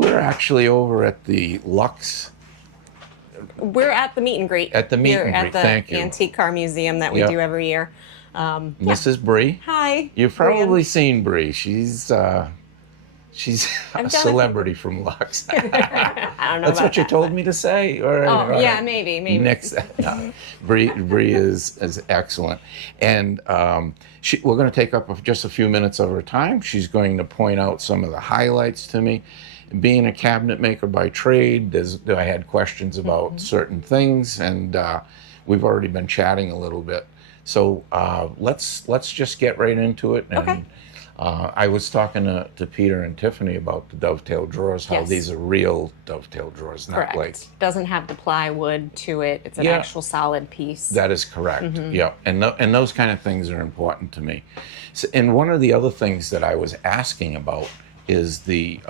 We're actually over at the LUXE. We're at the meet and greet. At the meet and greet, thank you. At the Antique Car Museum that we do every year. This is Bree. Hi. You've probably seen Bree. She's a celebrity from LUXE. I don't know. That's what you told me to say. All right. Yeah, maybe. Next, Bree is excellent, and we're going to take up just a few minutes of her time. She's going to point out some of the highlights to me. Being a cabinet maker by trade, I had questions about certain things, and we've already been chatting a little bit. So let's just get right into it. And, okay. I was talking to Peter and Tiffany about the dovetail drawers, how these are real dovetail drawers, not correct. like... Doesn't have the plywood to it. It's an actual solid piece. That is correct, yeah. And those kind of things are important to me. So, and one of the other things that I was asking about is the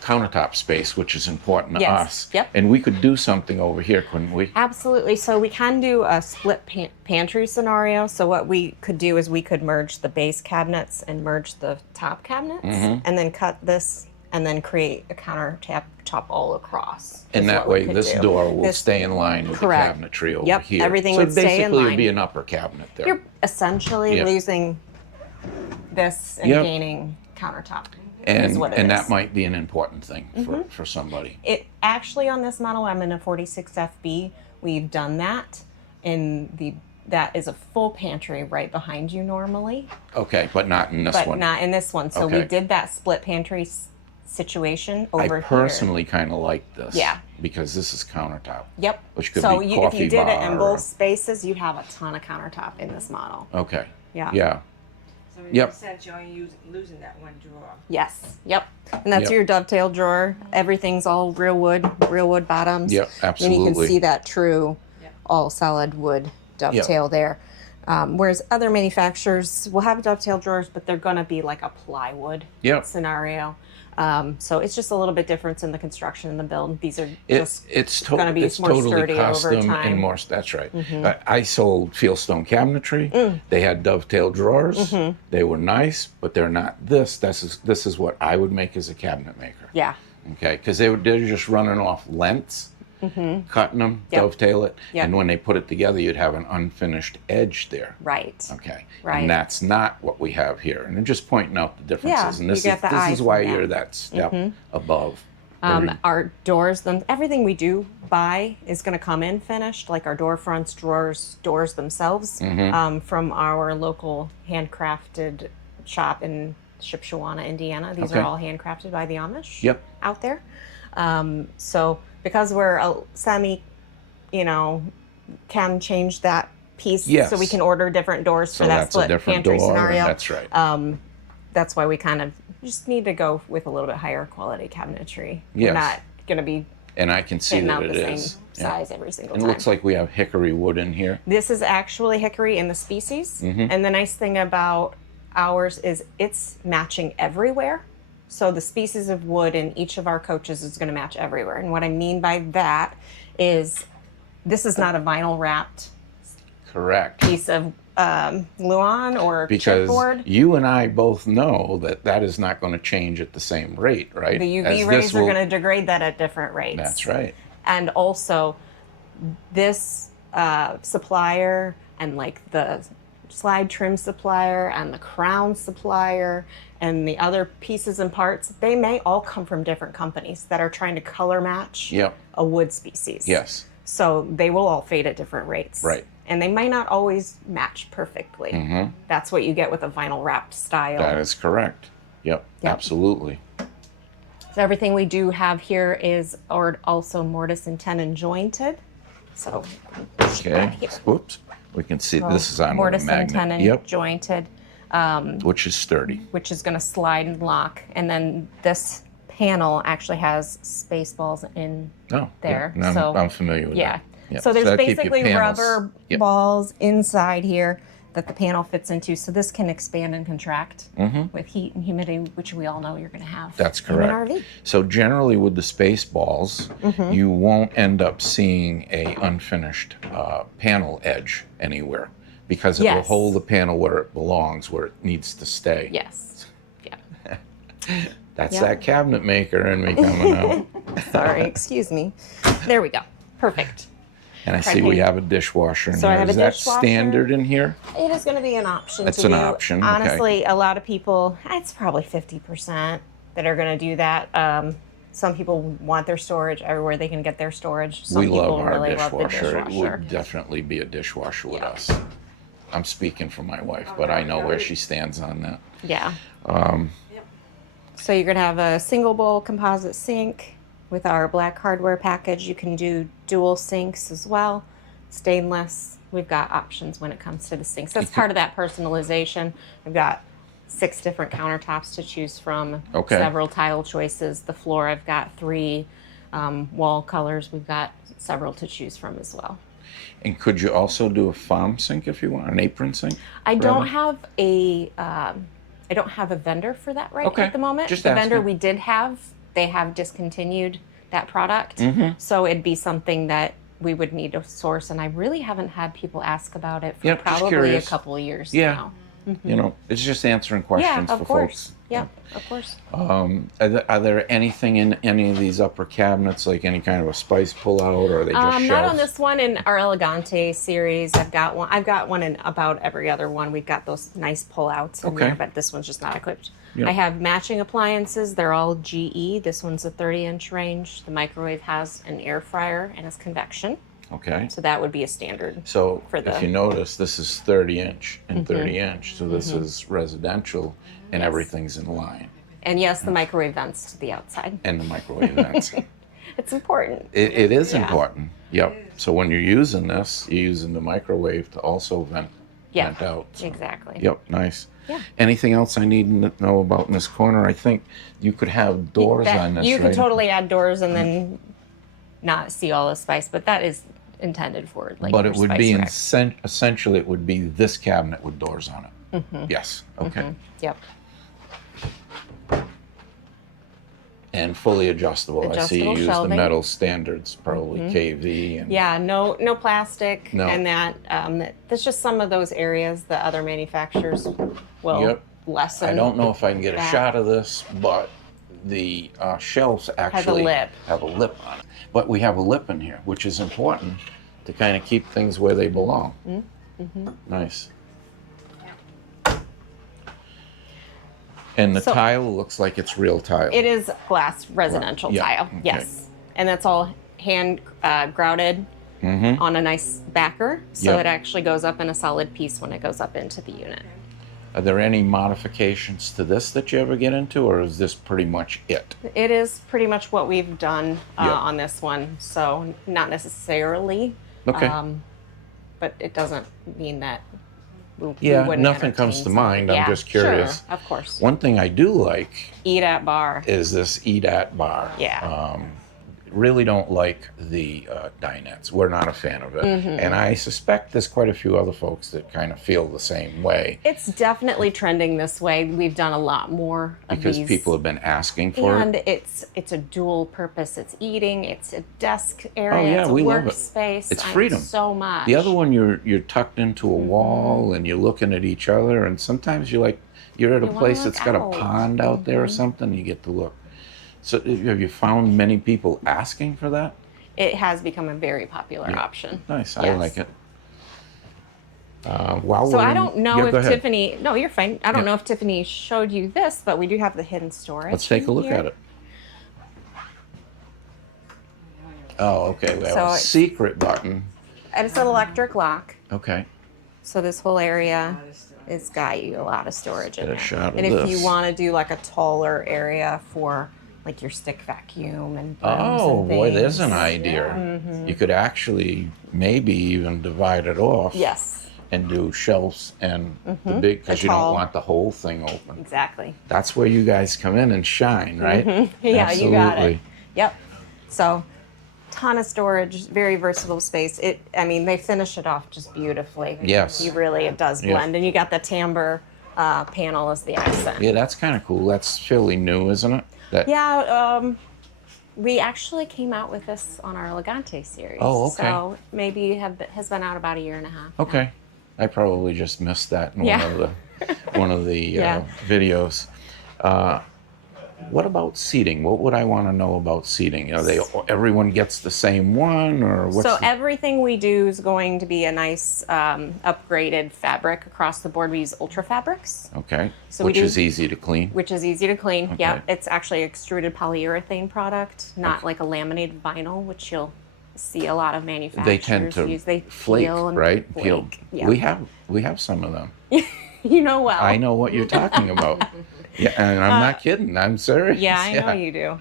countertop space, which is important to us. Yep. And we could do something over here, couldn't we? Absolutely. So we can do a split pantry scenario. So what we could do is we could merge the base cabinets and merge the top cabinets, and then cut this and then create a countertop all across. And that way this door will stay in line with the cabinetry over here. Everything would stay in line. So basically it would be an upper cabinet there. You're essentially losing this and gaining countertop. And that might be an important thing for somebody. It actually, on this model, I'm in a 46FB. We've done that, that is a full pantry right behind you normally. Okay, but not in this one. But not in this one. So we did that split pantry situation over here. I personally kind of like this. Yeah. Because this is countertop. Yep. Which could so be if coffee you did bar it in both spaces, you'd have a ton of countertop in this model. Okay. Yeah. Yeah. So in that sense, you're only losing that one drawer. Yes. Yep. And that's your dovetail drawer. Everything's all real wood bottoms. Yep, absolutely. And you can see that true all solid wood dovetail there. Whereas other manufacturers will have dovetail drawers, but they're going to be like a plywood scenario. So it's just a little bit different in the construction and the build. These are just going to be more sturdy over time. And more, that's right. I sold fieldstone cabinetry. They had dovetail drawers. They were nice, but they're not this. This is what I would make as a cabinet maker. Yeah. Okay, because they're just running off lengths. Cutting them, dovetail it, and when they put it together, you'd have an unfinished edge there. Right. Okay. Right. And that's not what we have here. And I'm just pointing out the differences. Yeah, and this is why you're that step above. Our doors, everything we do buy is going to come in finished, like our door fronts, doors themselves, from our local handcrafted shop in Shipshewana, Indiana. These are all handcrafted by the Amish out there. So because we're a semi, can change that piece so we can order different doors for that split pantry scenario. That's right. That's why we kind of just need to go with a little bit higher quality cabinetry. We're not going to be I can see that it same is. size every single and time. It looks like we have hickory wood in here. This is actually hickory in the species. And the nice thing about ours is it's matching everywhere. So the species of wood in each of our coaches is going to match everywhere. And what I mean by that is this is not a vinyl wrapped piece of Luan or chipboard. Because you and I both know that is not going to change at the same rate, right? The UV rays are going to degrade that at different rates. That's right. And also this supplier and like the slide trim supplier and the crown supplier and the other pieces and parts, they may all come from different companies that are trying to color match a wood species. Yes. So they will all fade at different rates. Right. And they might not always match perfectly. That's what you get with a vinyl wrapped style. That is correct. Yep. Absolutely. So everything we do have here is also mortise and tenon jointed. So whoops. We can see this is on mortise a magnet. and tenon jointed. Which is sturdy. Which is going to slide and lock. And then this panel actually has space balls in there. Yeah. So I'm familiar with that. Yeah. So there's basically rubber balls inside here that the panel fits into. So this can expand and contract with heat and humidity, which we all know you're going to have. That's correct. In an RV. So generally with the space balls, you won't end up seeing a unfinished panel edge anywhere because it will hold the panel where it belongs, where it needs to stay. Yes. Yeah. That's Yep. that cabinet maker in me coming out. Sorry, excuse me. There we go. Perfect. And I see we have a dishwasher in So here. I have Is a that dishwasher. standard in here? It is going to be an option It's to an do. option, okay. Honestly, a lot of people, it's probably 50% that are going to do that. Some people want their storage everywhere they can get their storage. Some We people love our really love the dishwasher. It dishwasher. would definitely be a dishwasher with Yeah. us. I'm speaking for my wife, but I know where she stands on that. Yeah. So you're going to have a single bowl composite sink with our black hardware package. You can do dual sinks as well, stainless. We've got options when it comes to the sinks. That's part of that personalization. We've got 6 different countertops to choose from, Okay. several tile choices. The floor, I've got 3 wall colors. We've got several to choose from as well. And could you also do a farm sink if you want, an apron sink? I don't rather? have a vendor for that right Okay, at the moment. just The vendor asking. we did have, they have discontinued that product. Mm-hmm. So it'd be something that we would need to source, and I really haven't had people ask about it for Yep, just probably a curious. couple of years Yeah. now. You know, it's just answering Yeah, questions of for course. folks. Yep, of course. Are there anything in any of these upper cabinets, like any kind of a spice pull-out, or are they just shelves? Not on this one. In our Elegante series, I've got one in about every other one. We've got those nice pull-outs in Okay. there, but this one's just not equipped. Yep. I have matching appliances. They're all GE. This one's a 30-inch range. The microwave has an air fryer and it's convection. Okay. So that would be a standard. So For if the- you notice, this is 30-inch and 30-inch. So this is residential, and Yes. everything's in line. And yes, the microwave vents to the outside. And the microwave vents. It's important. It is Yeah. important. Yep. So when you're using this, you're using the microwave to also vent out. So- Exactly. Yep, nice. Yeah. Anything else I need to know about in this corner? I think you could have doors on this, You right? could totally add doors and then not see all the spice, but that is intended for like. But your it would spice be rack. essentially it would be this cabinet with doors on it. Yes. Okay. Yep. And fully adjustable. I see you Adjustable use the shelving. metal standards, probably KV and Yeah, no plastic, No. and that's just some of those areas that other manufacturers will Yep. lessen. I don't know if I can get a that. shot of this, but the shelves actually lip. have a lip on it. But we have a lip in here, which is important to kind of keep things where they belong. Nice. And the So- tile looks like it's real tile. It is glass residential Yeah, tile, okay. yes, and that's all hand grouted on a nice backer, so Yep. it actually goes up in a solid piece when it goes up into the unit. Are there any modifications to this that you ever get into, or is this pretty much it? It is pretty much what we've done Yep. on this one, so not necessarily. Okay. But it doesn't mean that we Yeah, wouldn't nothing comes entertain to some- mind. I'm Yeah, just curious. Sure, of course. One thing I do like Eat at bar. is this eat at bar. Yeah. Really don't like the dinettes. We're not a fan of it. Mm-hmm. And I suspect there's quite a few other folks that kind of feel the same way It's definitely trending this way. We've done a lot more of because these. people have been asking for And it. it's a dual purpose. It's eating. It's a desk area. Oh, yeah, it's a we love it. workspace. It's I mean, freedom. so much. The other one, you're tucked into Mm-hmm. a wall and you're looking at each other, and sometimes you're at a You wanna place that's look got a out. pond out there or Mm-hmm. something. You get to look. So have you found many people asking for that? It has become a very popular option. Nice, I Yes. like it. While So we're I in- don't know Yeah, go if ahead. Tiffany. No, you're fine. I don't Yeah. know if Tiffany showed you this, but we do have the hidden storage. Let's take a in look here. at it. Oh, okay. We have So a it's- secret button. And it's an electric lock. Okay. So this whole area has got you a lot of storage in Get a there. shot of and if you this. want to do like a taller area for like your stick vacuum and brooms Oh and boy, there's an things. idea. You could actually maybe even divide it off. Yes, And do shelves and the big, because A you don't tall- want the whole thing open. exactly. That's where you guys come in and shine, right? Yeah, you got it. Absolutely. Yep. So, ton of storage, very versatile space. They finish it off just beautifully. Yes. It does Yeah. blend, and you got the timbre panel as the accent. Yeah, that's kind of cool. That's fairly new, isn't it? That, Yeah, we actually came out with this on our Elegante series. Oh, okay. So maybe has been out about a year and a half. now. Okay. I probably just missed that in Yeah. one of the Yeah. videos. What about seating? What would I want to know about seating? Are they everyone gets the same one, or what's So the, everything we do is going to be a nice upgraded fabric across the board. We use Ultra Fabrics, okay? So we Which do- is easy to clean. which is easy to clean. Okay. Yeah, it's actually extruded polyurethane product, not like a laminated vinyl, which you'll see a lot of manufacturers They tend to use. They flake, peel and right? flake. Peel. Yeah. We have some of them. You know well. I know what you're talking about. Yeah, and I'm not kidding. I'm serious. Yeah, I know you do.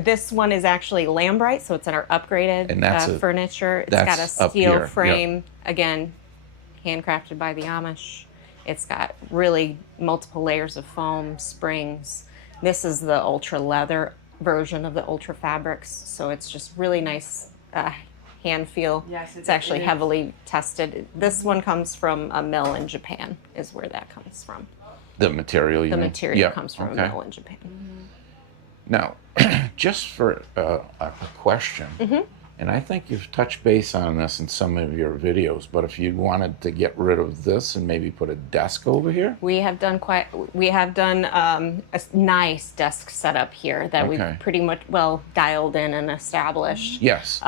This one is actually Lambrite, so it's in our upgraded And that's furniture. It's got a that's up steel here, yep. frame, again, handcrafted by the Amish. It's got really multiple layers of foam, springs. This is the ultra leather version of the Ultra Fabrics, so it's just really nice hand feel. Yes, It's actually it is. heavily tested. This one comes from a mill in Japan, is where that comes from. The material. The material Yeah, comes from okay. a mill in Japan. Now, just for a question, and I think you've touched base on this in some of your videos, but if you wanted to get rid of this and maybe put a desk over here, We have done a nice desk setup here that Okay. we've pretty much well dialed in and established, yes,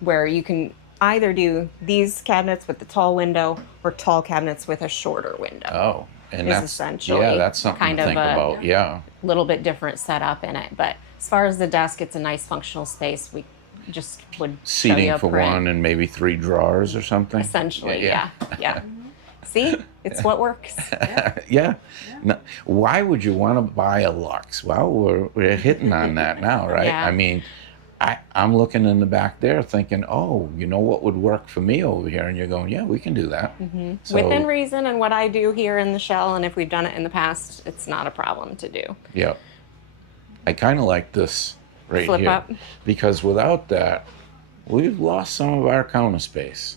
where you can either do these cabinets with the tall window or tall cabinets with a shorter window. oh, and is that's essentially yeah, that's something kind to of think a- about. Yeah, A little bit different setup in it, but as far as the desk, it's a nice functional space. We just would show you seating a for print. one and maybe 3 drawers or something. Essentially, yeah. See, it's what works. Yeah. No, why would you want to buy a Lux? Well, we're hitting on that now, right? Yeah. I mean, I'm looking in the back there thinking, oh, you know what would work for me over here? And you're going, yeah, we can do that. So, Within reason, and what I do here in the shell, and if we've done it in the past, it's not a problem to do. yeah. I kind of like this right Flip here. up. Because without that, we've lost some of our counter space.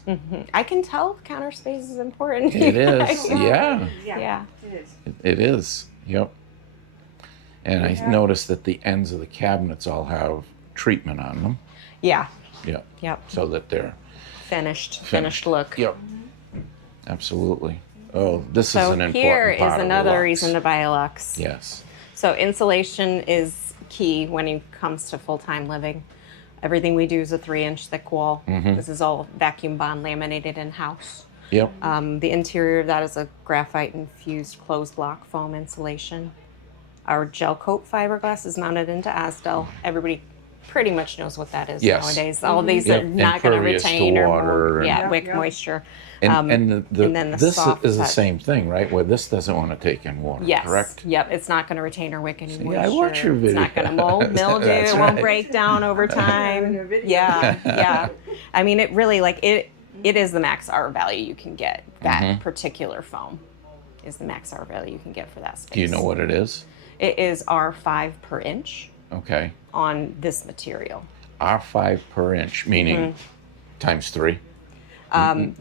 I can tell counter space is important. It is, yeah. Yeah. It is. It is, yep. And I Yeah. noticed that the ends of the cabinets all have treatment on them. Yeah. Yep. Yep. So that they're Finished look. Yep. Absolutely. Oh, this is So an important here is part of the another Lux. reason to buy a Lux. Yes. So insulation is key when it comes to full-time living. Everything we do is a 3-inch thick wall. Mm-hmm. This is all vacuum bond laminated in-house. Yep. The interior of that is a graphite infused closed block foam insulation. Our gel coat fiberglass is mounted into Asdel. Everybody pretty much knows what that is Yes. nowadays. All these Yep, are not going to impervious to retain or water yeah, and- wick Yeah. moisture. And and then the this soft is the touch. same thing, right? Where this doesn't want to take in water, Yes. correct? Yep. It's not going to retain or wick any moisture. I watch your It's not going to videos. mold, mildew. That's It won't right. break down over In time. your video. Yeah. Yeah. I mean, it really it is the max R value you can get. That particular foam is the max R value you can get for that space. Do you know what it is? It is R5 per inch Okay. on this material. R5 per inch, meaning Mm-hmm. times 3.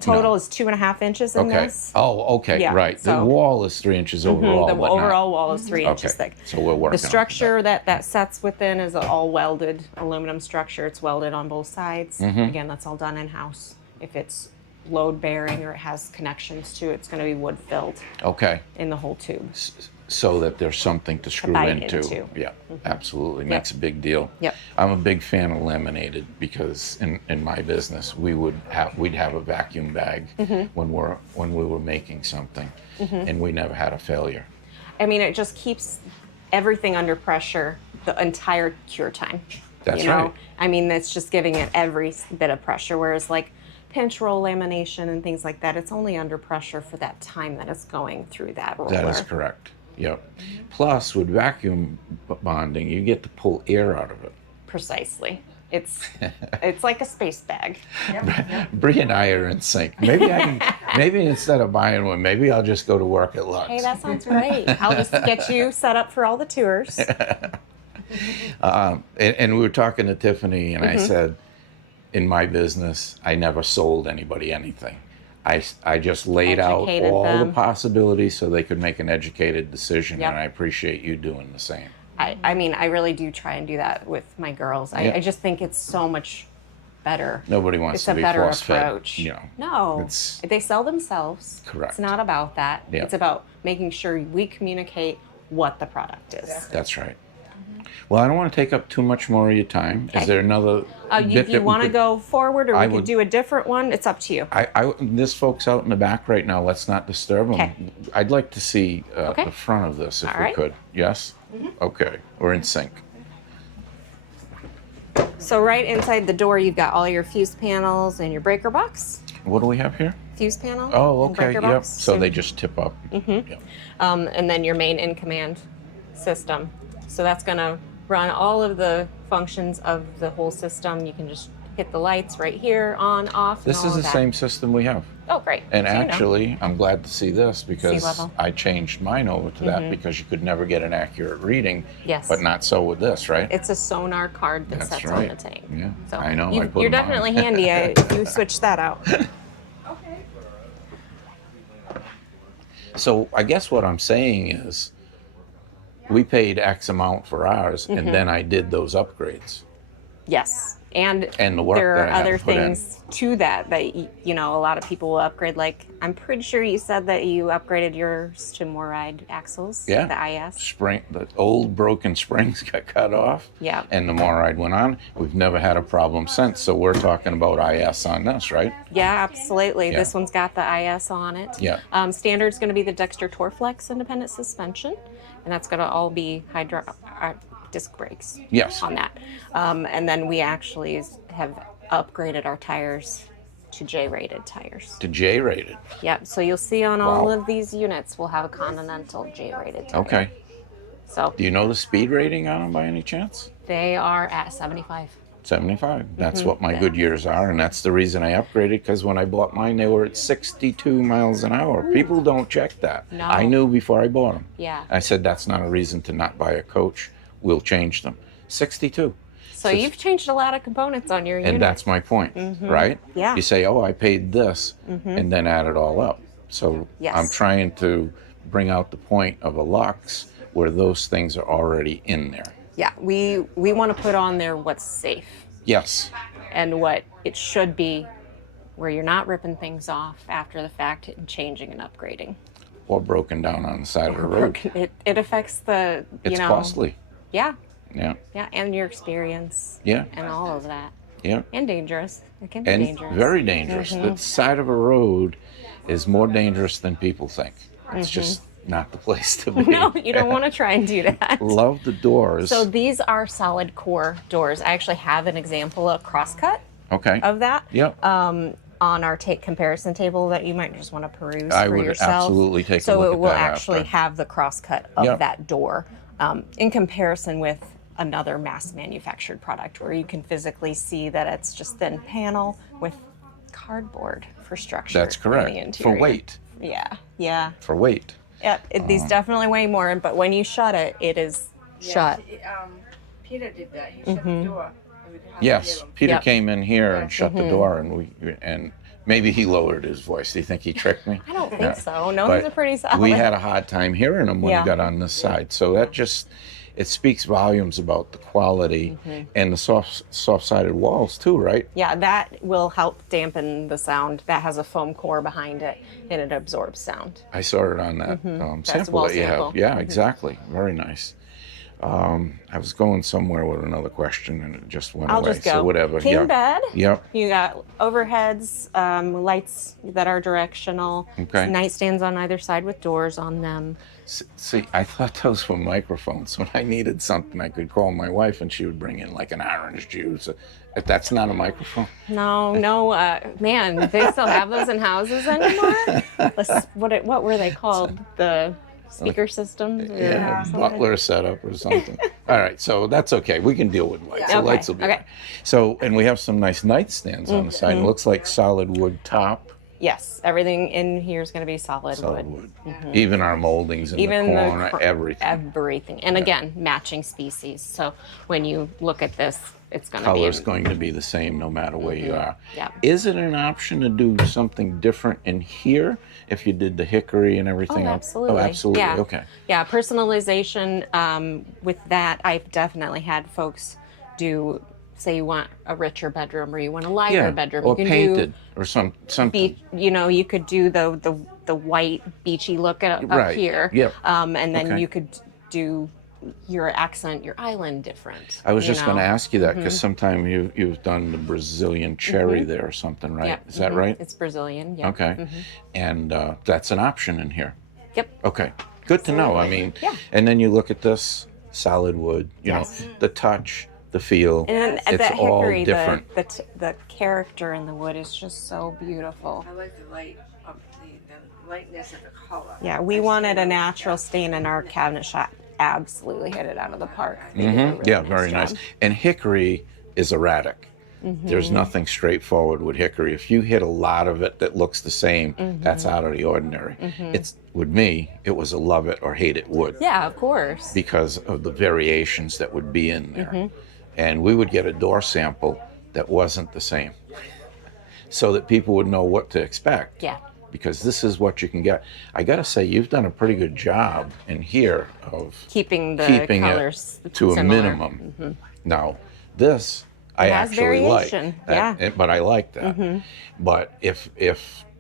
Total is 2.5 inches in Okay. this. Oh, okay, Yeah, right. The so- wall is 3 inches overall. The but not- overall wall is 3 inches Okay. thick. So we're working The on structure that sets within is an all welded aluminum structure. It's welded on both sides. Mm-hmm. Again, that's all done in house. If it's load bearing or it has connections to it, it's going to be wood filled that. Okay. in the whole tube. So that there's something to screw bite into. into. Yeah, absolutely. Makes a big deal. Yep. I'm a big fan of laminated because in my business we'd have a vacuum bag Mm-hmm. when we were making something, and we never had a failure. I mean, it just keeps everything under pressure the entire cure time. That's you know? right. I mean, it's just giving it every bit of pressure. Whereas like pinch roll lamination and things like that, it's only under pressure for that time that it's going through that roller. That is correct. Yep. Plus, with vacuum bonding, you get to pull air out of it. Precisely. It's like a space bag. Bree and I are in sync. Maybe instead of buying one, maybe I'll just go to work at Lux. Hey, that sounds great. I'll just get you set up for all the tours. And we were talking to Tiffany, and Mm-hmm. I said, in my business, I never sold anybody anything. I just laid Educated out all them. the possibilities so they could make an educated decision, Yep. and I appreciate you doing the same. I mean, I really do try and do that with my girls. Yeah. I just think it's so much better. Nobody wants It's to a be better force-fed. approach. You know, No, It's- they sell themselves. Correct. It's not about that. Yeah. It's about making sure we communicate what the product is. That's right. Well, I don't want to take up too much more of your time. Is there another bit You want to go forward, or I we would- could do a different one? It's up to you. This folks out in the back right now, let's not disturb them. Okay. I'd like to see Okay. the front of this if All we right. could. Yes? Okay, we're in sync. So right inside the door, you've got all your fuse panels and your breaker box. What do we have here? Fuse panel. Oh, and okay, breaker yep. box. So they just tip up. Yep. And then your main in-command system. So that's going to run all of the functions of the whole system. You can just hit the lights right here, on, off, and This all is of the that. same system we have. Oh, great. And So you know. actually, I'm glad to see this because level. I changed mine over to that because you could never get an accurate reading. Yes. But not so with this, right? It's a sonar card that That's sets right. on the tank. Yeah, So I know. I put you're them on. definitely handy if you switch that out. Okay. So I guess what I'm saying is we paid X amount for ours and then I did those upgrades. Yes. And And the work there that are I had other to put in. things to that you know, a lot of people will upgrade. Like, I'm pretty sure you said that you upgraded yours to more ride axles. Yeah. The IS. The old broken springs got cut off. Yeah. And the more ride went on, we've never had a problem since. So we're talking about IS on this, right? Yeah, absolutely. Yeah. This one's got the IS on it. Yeah. Standard's going to be the Dexter Torflex independent suspension, and that's going to all be disc brakes. Yes. On that. And then we actually have upgraded our tires to J-rated tires. To J-rated. Yep. So you'll see on all Wow. of these units, we'll have a Continental J-rated tire. Okay. So Do you know the speed rating on them by any chance? they are at 75. 75. That's what my Goodyears are, and that's the reason I upgraded, because when I bought mine, they were at 62 miles an hour. People don't check that. No. I knew before I bought them. Yeah. I said, that's not a reason to not buy a coach. We'll change them. 62. So you've changed a lot of components on your unit. And that's my point, right? Yeah. You say, oh, I paid this, and then add it all up. So Yes. I'm trying to bring out the point of a LUXE where those things are already in there. Yeah, we want to put on there what's safe Yes. and what it should be, where you're not ripping things off after the fact and changing and upgrading. Or broken down on the side of the road. It affects the, It's costly. Yeah, Yeah. yeah, and your experience. Yeah. And all of that. Yeah. And dangerous. It can be And dangerous. very dangerous. The side of a road is more dangerous than people think. It's just not the place to be. No, you don't want to try and do that. Love the doors. So these are solid core doors. I actually have an example, a crosscut okay. of that. Yep. On our take comparison table that you might just want to peruse I for would yourself. absolutely take a so look it at will that actually after. have the crosscut of Yep. that door in comparison with another mass manufactured product where you can physically see that it's just thin panel with cardboard for structure. That's in correct. the interior. For weight. Yeah, yeah. For weight. Yeah, these definitely weigh more, but when you shut it, it is shut. Peter did that. He shut the door. And we could hardly Yes. hear him. Peter Yep. came in here and shut the door, and maybe he lowered his voice. Do you think he tricked me? I don't think Yeah. so. No, But he's a pretty solid. we had a hard time hearing him when Yeah. he got on this side. So that just, it speaks volumes about the quality and the soft-sided walls too, right? Yeah, that will help dampen the sound. That has a foam core behind it, and it absorbs sound. I saw it on that That's sample wall that you sample. have. Yeah, exactly. Very nice. I was going somewhere with another question and it just went I'll away. just go. So whatever. King yeah. bed. Yep. You got overheads, lights that are directional, Okay. nightstands on either side with doors on them. See, I thought those were microphones. When I needed something, I could call my wife and she would bring in like an orange juice. If that's not a microphone. No, man, they still have those in houses anymore? What were they called? The speaker systems? Or Yeah, something? butler setup or something. All right, so that's okay. We can deal with lights. The Okay, lights will be okay. fine. So, and we have some nice nightstands on the side. It looks like solid wood top. Yes, everything in here is going to be solid Solid wood. wood. Even our moldings in Even the corner, cor- everything. Everything. And again, matching species. So when you look at this, it's going to be... Color's going to be the same no matter where you are. Yeah. Is it an option to do something different in here if you did the hickory and everything Oh, else? absolutely. Oh, absolutely. Yeah. Okay. Yeah, personalization with that, I've definitely had folks do, say you want a richer bedroom or you want a lighter Yeah. bedroom. Or you can painted or something. you could do the white beachy look up Right. here. Yep. And then Okay. you could do your accent, your island different. I was you just know? going to ask you that because sometime you've done the Brazilian cherry there or something, right? Yep. Is that right? It's Brazilian. Yeah. Okay. And that's an option in here. Yep. Okay. Good to know. I mean, Yeah. and then you look at this solid wood, you Yes. know, the touch, the feel. And it's that all hickory, different. the character in the wood is just so beautiful. I like the light of the lightness of the color. Yeah, we wanted a natural stain in our cabinet shop. Absolutely hit it out of the park. They did a really Yeah, very nice. job. And hickory is erratic. There's nothing straightforward with hickory. If you hit a lot of it that looks the same, that's out of the ordinary. It's with me, it was a love it or hate it wood Yeah, of course. because of the variations that would be in there. And we would get a door sample that wasn't the same so that people would know what to expect. Yeah. Because this is what you can get. I got to say, you've done a pretty good job in here of Keeping the keeping colors it to a similar. minimum. Now, this I It has actually like. variation, yeah. But I like that. But if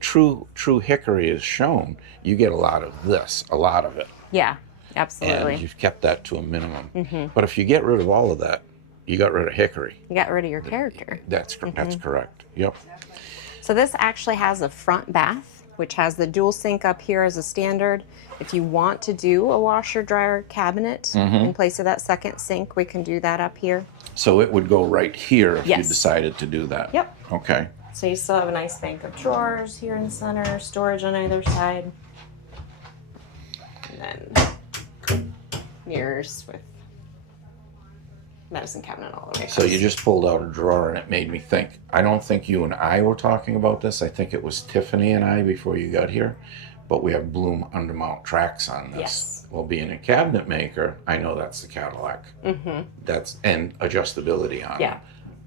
true hickory is shown, you get a lot of this, a lot of it, Yeah, and absolutely. you've kept that to a minimum. But if you get rid of all of that, you got rid of hickory. You got rid of your character. That's correct. Yep. So this actually has a front bath, which has the dual sink up here as a standard. If you want to do a washer dryer cabinet in place of that second sink, we can do that up here. So it would go right here if you Yes. decided to do that. Yep. Okay. So you still have a nice bank of drawers here in the center, storage on either side. And then mirrors with medicine cabinet all the way So across. you just pulled out a drawer and it made me think. I don't think you and I were talking about this. I think it was Tiffany and I before you got here. But we have Bloom undermount tracks on this. Yes. Well, being a cabinet maker, I know that's the Cadillac. That's and adjustability on Yeah. it.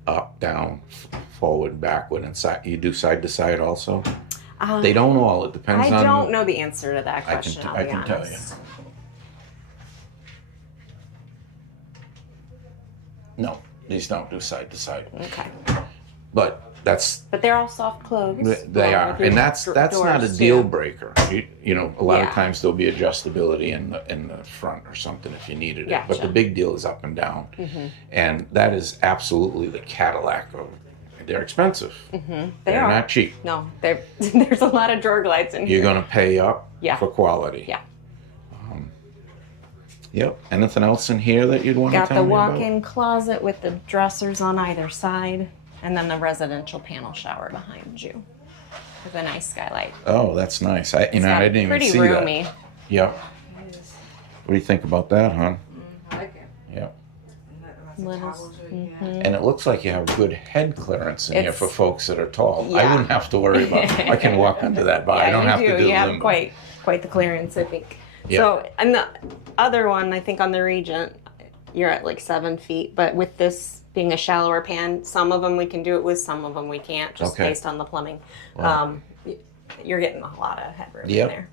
Up, down, forward, backward, and side. You do side to side also. They don't all. It depends I on. don't know the answer to that I can question. I'll I be can tell you. honest. No, these don't do side to side. Okay. But that's But they're all soft close. They along are, with your and that's not a doors, deal too. breaker. You know, a lot of Yeah. times there'll be adjustability in the front or something if you needed it. But Gotcha. the big deal is up and down, and that is absolutely the Cadillac of. They're expensive. They They're are. not cheap. No, there's a lot of drawer glides in You're here. going to pay up Yeah. for quality. Yeah. Yep. Anything else in here that you'd want to Got tell the me about? walk-in closet with the dressers on either side, and then the residential panel shower behind you with a nice skylight. Oh, that's nice. I Yeah, didn't even pretty see roomy. that. Yep. It is. What do you think about that, hon? I like it. Yep. And the Little- towels are, yeah. And it looks like you have good head clearance in here It's- for folks that are tall. I Yeah. wouldn't have to worry about. I can walk under that bar. I don't you have to do You have limbo. quite the clearance, I think. Yeah. So, and the other one, I think on the Regent, you're at like 7 feet, but with this being a shallower pan, some of them we can do it with, some of them we can't, just Okay. based on the plumbing. Wow. You're getting a lot of headroom Yep. in there.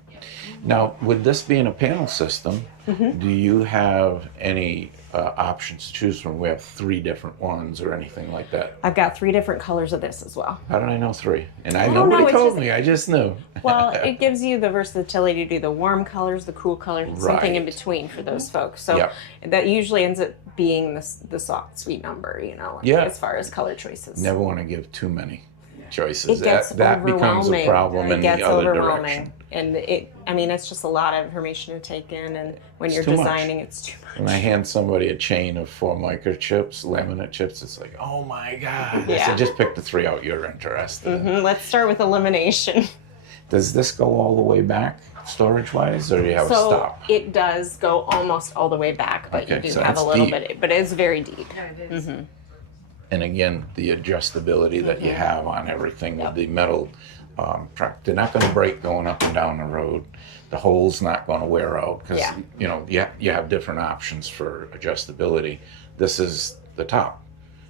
Now, with this being a panel system, Mm-hmm. do you have any options to choose from? We have 3 different ones or anything like that. I've got 3 different colors of this as well. How did I know 3? And don't nobody know, it's told just- me. I just knew. Well, it gives you the versatility to do the warm colors, the cool colors, and something in Right. between for those folks. So Yep. that usually ends up being the soft, sweet number, Yeah. as far as color choices. Never want to give too many choices. It gets that becomes a overwhelming. problem It in gets the other overwhelming. direction. And it's just a lot of information to take in, and when you're too much. designing, it's too much. When I hand somebody a chain of 4 microchips, laminate chips, it's like, oh my God. I Yeah. said, just pick the 3 out you're interested in. Let's start with elimination. Does this go all the way back storage-wise, or do you have a So stop? it does go almost all the way back, but Okay, you do so have a it's little deep. bit, but it's very deep. Yeah, it is. And again, the adjustability that you have on everything with the metal track, they're not going to break going up and down the road. The hole's not going to wear out because Yeah. you have different options for adjustability. This is the top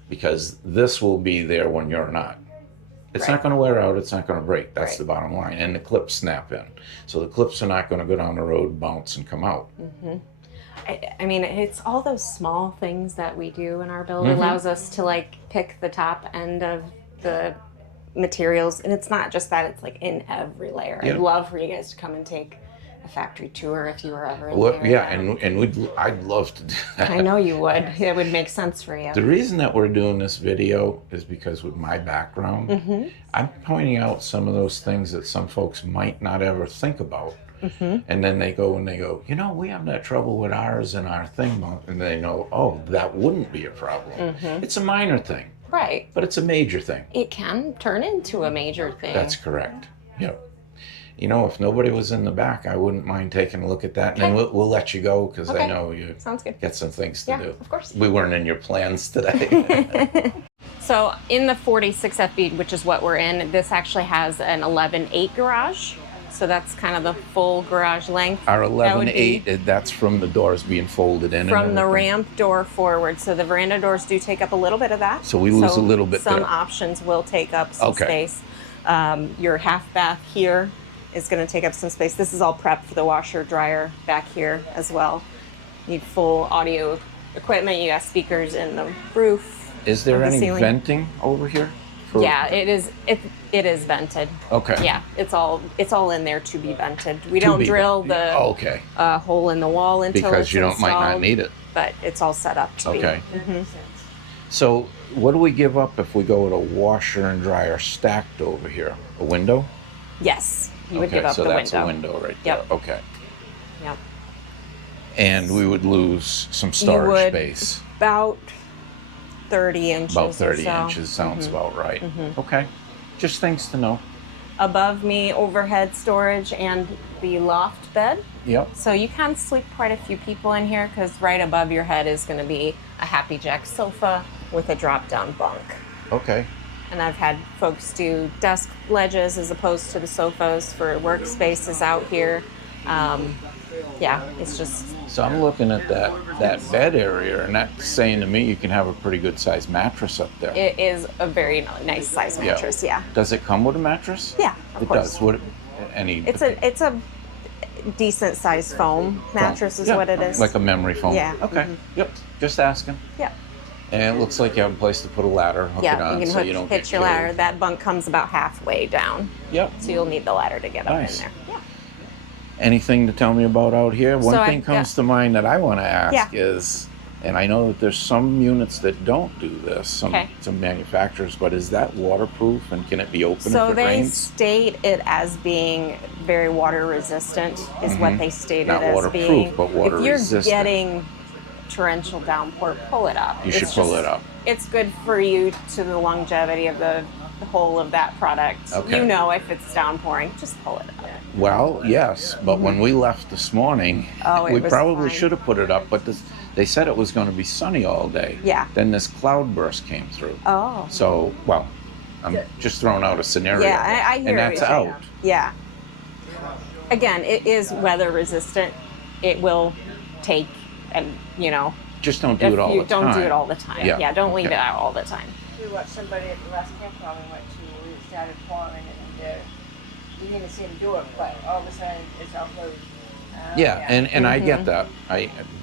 because this will be there when you're not. It's Right. not going to wear out. It's not going to break. That's Right. the bottom line. And the clips snap in, so the clips are not going to go down the road, bounce, and come out. I mean, it's all those small things that we do in our build allows us to like pick the top end of the materials, and it's not just that; it's like in every layer. Yeah. I'd love for you guys to come and take a factory tour if you were ever in Well, there. yeah, and I'd love to do that. I know you would. It would make sense for you. The reason that we're doing this video is because with my background, I'm pointing out some of those things that some folks might not ever think about. And then they go, you know, we have that trouble with ours and our thing. And they know, oh, that wouldn't be a problem. It's a minor thing. Right. But it's a major thing. It can turn into a major thing. That's correct. Yep. You know, if nobody was in the back, I wouldn't mind taking a look at that. And then we'll let you go because I know you Sounds good. got some things to do. Of course. We weren't in your plans today. So in the 46 FB, which is what we're in, this actually has an 11/8 garage. So that's kind of the full garage length. Our 11/8, that's from the doors being folded in. From and the everything. ramp door forward. So the veranda doors do take up a little bit of that. So we lose a little bit Some there. options will take up some Okay. space. Your half bath here is going to take up some space. This is all prepped for the washer dryer back here as well. Need full audio equipment. You got speakers in the roof. Is there of the any ceiling. venting over here? Yeah, it is. It is vented. Okay. Yeah, it's all in there to be vented. We don't drill the okay. hole in the wall until Because it's you installed, might not need it. But it's all set up to Okay. be. That makes sense. So what do we give up if we go with a washer and dryer stacked over here? A window? Yes, you would Okay, give up so the that's window. a window right Yep. there. Okay. Yep. And we would lose some You storage would space. about 30 inches. About or 30 so. inches sounds about right. Okay. Just things to know. Above me, overhead storage and the loft bed. Yep. So you can sleep quite a few people in here because right above your head is going to be a Happy Jack sofa with a drop-down bunk. Okay. And I've had folks do desk ledges as opposed to the sofas for workspaces out here. Yeah, it's just So I'm looking at that bed area, and that's saying to me you can have a pretty good sized mattress up there. it is a very nice size mattress. Yeah. Does it come with a mattress? Yeah, of It course. does. What? Any? It's a decent sized foam mattress is Yeah, what it is. Like a memory foam. Yeah. Okay. Yep. Just asking. Yeah. And it looks like you have a place to put a ladder, hook it Yeah, on, you can so you don't hitch get your ladder. killed. That bunk comes about halfway down, Yep. so you'll need the ladder to get Nice. up in there. Yeah. Anything to tell me about out here? One So thing I've comes got- to mind that I want to ask Yeah. is, and I know that there's some units that don't do this, Okay. some manufacturers, but is that waterproof and can it be open So if it they rains? state it as being very water resistant, is what they stated Not as waterproof, being. but water if you're resistant. getting torrential downpour, pull it up. You should pull it up. It's good for you to the longevity of the whole of that product. Okay. You know, if it's downpouring, just pull it up. Well, yes, but when we left this morning, Oh, it we was probably fine. should have put it up, but they said it was going to be sunny all day. Yeah. Then this cloud burst came through. Oh. So, well, I'm just throwing out a scenario. Yeah, I hear and that's what you're out. saying. Yeah. Again, it is weather resistant. It will take, and Just don't do if it all you the time. don't do it all the time. Yeah, don't leave okay. it out all the time. We watched somebody at the last campground we went to where it started pouring and we didn't see him do it, but all of a sudden it's all closed. Yeah, and I Mm-hmm. get that.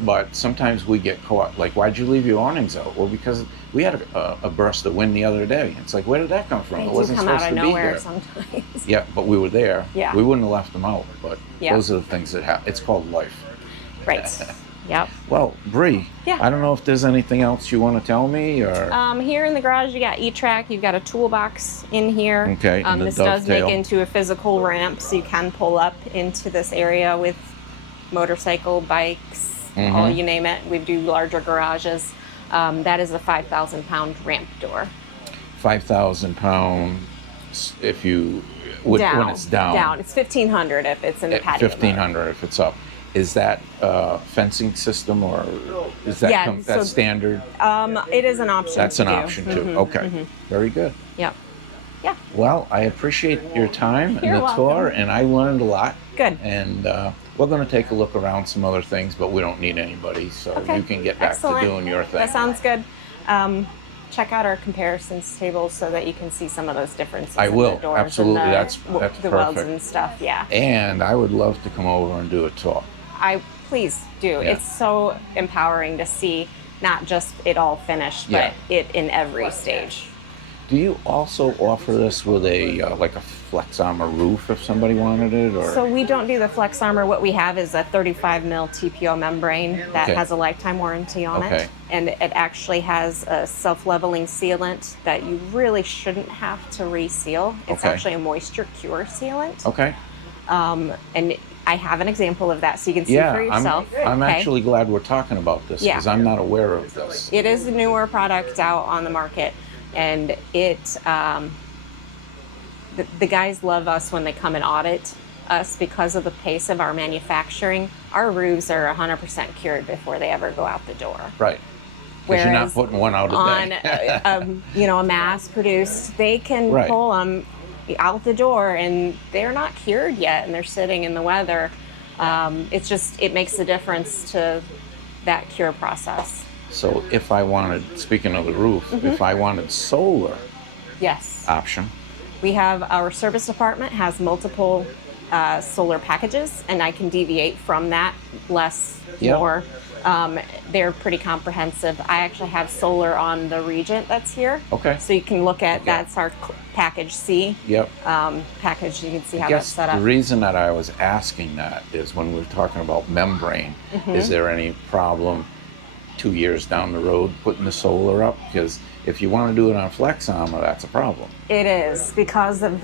But sometimes we get caught. Like, why'd you leave your awnings out? Well, because we had a burst of wind the other day. It's like, where did that come from? They It do wasn't come supposed out to of be nowhere here. sometimes. Yeah, but we were there. Yeah. We wouldn't have left them out. But Yeah. those are the things that happen. It's called life. Right. Yep. Well, Bree, Yeah. I don't know if there's anything else you want to tell me, or Here in the garage, you got E-Track. You've got a toolbox in here. Okay, and the this does make dovetail. into a physical ramp, so you can pull up into this area with motorcycle, bikes, all you name it. We do larger garages. That is a 5,000-pound ramp door. 5,000 pounds if you when it's down. Down. It's 1,500 if it's in the patio. 1,500 if it's up. Is that fencing system, or is that Yeah, that's so- standard? It is an option. That's to an do. option too. Okay, very good. Yep. Yeah. Well, I appreciate your time and You're the welcome. tour, and I learned a lot. Good. And we're going to take a look around some other things, but we don't need anybody, so Okay. you can get back Excellent. to doing your thing. That sounds good. Check out our comparisons tables so that you can see some of those differences. I in will. the doors Absolutely. And That's the welds perfect. and stuff. Yeah. And I would love to come over and do a tour. Please do. Yeah. It's so empowering to see not just it all finished, Yeah. but it in every stage. Do you also offer this with a like a flex armor roof if somebody wanted it, or? So we don't do the Flex Armor. What we have is a 35 mil TPO membrane that Okay. has a lifetime warranty on Okay. it. And it actually has a self-leveling sealant that you really shouldn't have to reseal. It's Okay. actually a moisture cure sealant. Okay. And I have an example of that so you can see Yeah, for yourself. I'm Okay. actually glad we're talking about this Yeah. because I'm not aware of this. It is a newer product out on the market, and the guys love us when they come and audit us because of the pace of our manufacturing. Our roofs are 100% cured before they ever go out the door. Right. Because you're not Whereas putting one out a on day. a mass produced, they can Right. pull them out the door and they're not cured yet, and they're sitting in the weather. It makes a difference to that cure process. So if I wanted, speaking of the roof, Mm-hmm. if I wanted solar Yes. option, We have our service department has multiple solar packages, and I can deviate from that, less, Yep. more. They're pretty comprehensive. I actually have solar on the Regent that's here. Okay. So you can look at, Okay. that's our package C yep. package. You can see I how that's guess set the up. reason that I was asking that is when we're talking about membrane, Mm-hmm. is there any problem 2 years down the road putting the solar up? Because if you want to do it on flex armor, that's a problem. It is because of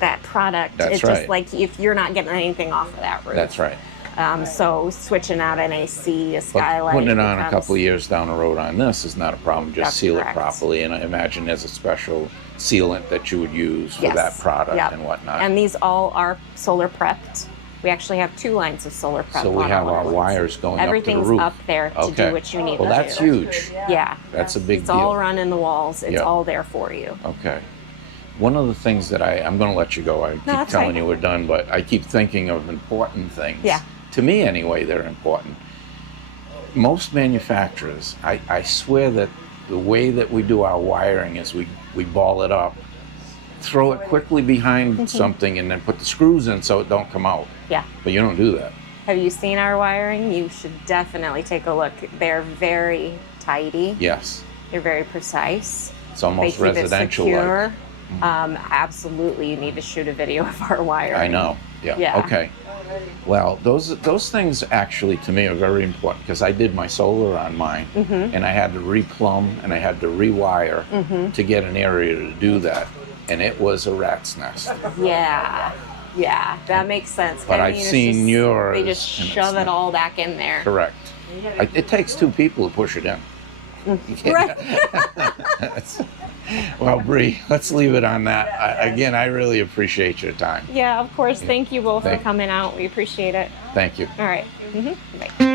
that product. That's It's right. just like if you're not getting anything off of that roof. That's right. So switching out an AC, a But skylight. putting it on a becomes- couple of years down the road on this is not a problem. Just That's seal correct. it properly, and I imagine there's a special sealant that you would use for Yes. that product Yep. and whatnot. And these all are solar prepped. We actually have 2 lines of solar prep. So we on have all our ones. wires going up to the Everything's roof. up there to Okay. do what you need Well, to that's do. huge. Yeah. That's a big It's deal. all run in the walls. It's Yeah. all there for you. Okay. One of the things that I'm going to let you go. I keep that's telling fine. you we're done, but I keep thinking of important things. Yeah. To me, anyway, they're important. Most manufacturers, I swear that the way that we do our wiring is we ball it up, throw it quickly behind Mm-hmm. something, and then put the screws in so it don't come out. Yeah. But you don't do that. Have you seen our wiring? You should definitely take a look. They're very tidy. Yes. They're very precise. It's They almost keep it residential. secure. Absolutely, you need to shoot a video of our wiring. I know. Yeah. Yeah. Okay. Well, those things actually to me are very important because I did my solar on mine, Mm-hmm. and I had to replumb and I had to rewire to get an area to do that, and it was a rat's nest. Yeah. Yeah, that makes sense. But I I've mean, it's seen just- yours, They just and it's shove it not- all back in there. Correct. It takes 2 people to push it in. Right. Well, Bree, let's leave it on that. Again, I really appreciate your time. Yeah, of course. Thank you both for Thank- coming out. We appreciate it. Thank you. All right. Bye.